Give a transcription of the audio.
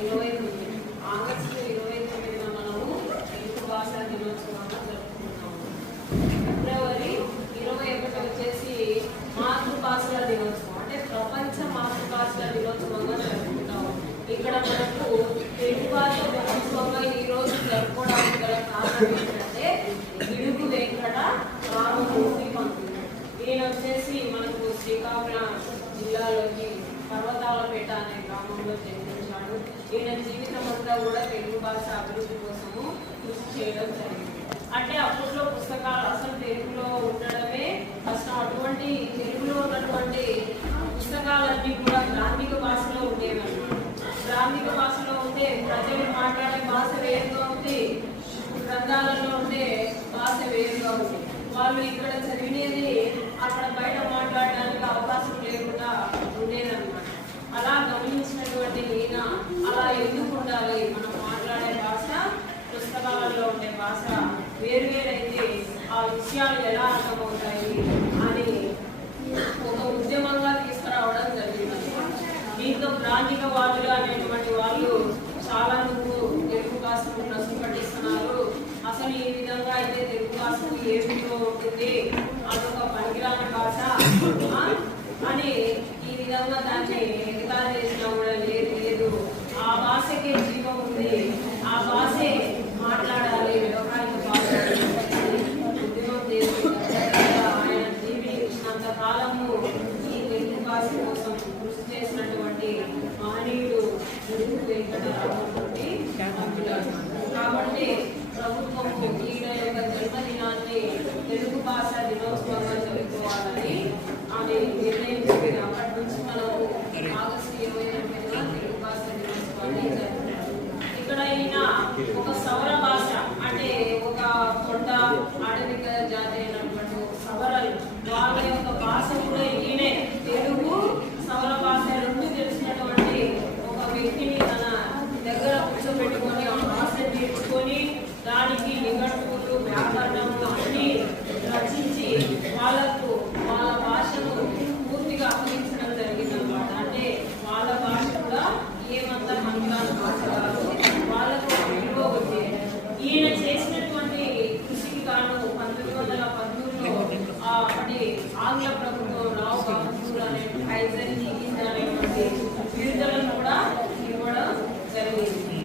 29 August 29న మనము తెలుగు భాషా దినోత్సవంగా జరుపుకుంటున్నాము. ఫిబ్రవరి 21 వచ్చేసి మాతృభాషల దినోత్సవం, అంటే ప్రపంచ మాతృభాషల దినోత్సవంగా జరుపుకుంటాము. ఇక్కడ మనకు తెలుగు భాష దినోత్సవంగా ఈ రోజు జరుపుకోవడానికి గల కారణం ఏంటంటే గిడుగు వెంకట రామమూర్తి పంతులు. ఈయన వచ్చేసి మనకు శ్రీకాకుళం జిల్లాలోని పర్వతాలపేట అనే గ్రామంలో జన్మించాడు. ఈయన జీవితం అంతా కూడా తెలుగు భాష అభివృద్ధి కోసము కృషి చేయడం జరిగింది. అంటే అప్పట్లో పుస్తకాలు అసలు తెలుగులో ఉండడమే కష్టం. అటువంటి తెలుగులో ఉన్నటువంటి పుస్తకాలన్నీ కూడా గ్రాంధిక భాషలో ఉండేవన్నమాట. గ్రాంధిక భాషలో ఉంటే ప్రజలు మాట్లాడే భాష వేరుగా ఉంది, గ్రంథాలలో ఉండే భాష వేరుగా ఉంది. వాళ్ళు ఇక్కడ చదివినది అక్కడ బయట మాట్లాడడానికి అవకాశం లేకుండా ఉండేదన్నమాట. అలా గమనించినటువంటి ఈయన అలా ఎందుకు ఉండాలి, మనం మాట్లాడే భాష పుస్తకాలలో ఉండే భాష వేరువేరైతే ఆ విషయాలు ఎలా అర్థమవుతాయి అని ఒక ఉద్యమంగా తీసుకురావడం జరిగింది. దీంతో గ్రాంధిక వాదులు అనేటువంటి వాళ్ళు చాలా మంది తెలుగు భాషను ప్రశ్నపట్టిస్తున్నారు. అసలు ఈ విధంగా అయితే తెలుగు భాషకు ఏ విధంగా ఉంటుంది, అదొక పనికిరాని భాష అని ఈ విధంగా దాన్ని ఎగతాళి చేసినా కూడా లేదు, ఆ భాషకే జీవం ఉంది, ఆ భాషే మాట్లాడాలి, వ్యవహారిక భాష ఉద్యమం చేసి ఆయన జీవించినంత కాలము ఈ తెలుగు భాష కోసం కృషి చేసినటువంటి మహనీయుడు గిడుగు వెంకట రామమూర్తి పంతులు. కాబట్టి ప్రభుత్వము ఈయన యొక్క జన్మదినాన్ని తెలుగు భాష దినోత్సవంగా జరుపుకోవాలని ఆమె నిర్ణయించింది. అప్పటి నుంచి మనము ఆగస్టు 28న తెలుగు భాష దినోత్సవాన్ని జరుపుకుంటాము. ఇక్కడ ఈయన ఒక సౌర భాష, అంటే ఒక కొండ అడవిక జాతి అయినటువంటి సవరలు వాళ్ళ యొక్క భాష కూడా ఈయనే తెలుగు సౌర భాష రెండు తెలిసినటువంటి ఒక వ్యక్తిని తన దగ్గర కూర్చోబెట్టుకొని ఆ భాషను నేర్చుకొని దానికి నిఘంటువులు వ్యాకరణము అన్ని రచించి వాళ్ళకు వాళ్ళ భాషను పూర్తిగా అప్పగించడం జరిగింది అన్నమాట. అంటే వాళ్ళ భాష కూడా ఏమంతా మనకి భాష కాదు, వాళ్ళకు విలువ ఉంది. ఈయన చేసినటువంటి కృషికి గాను 1913లో అప్పటి ఆంగ్ల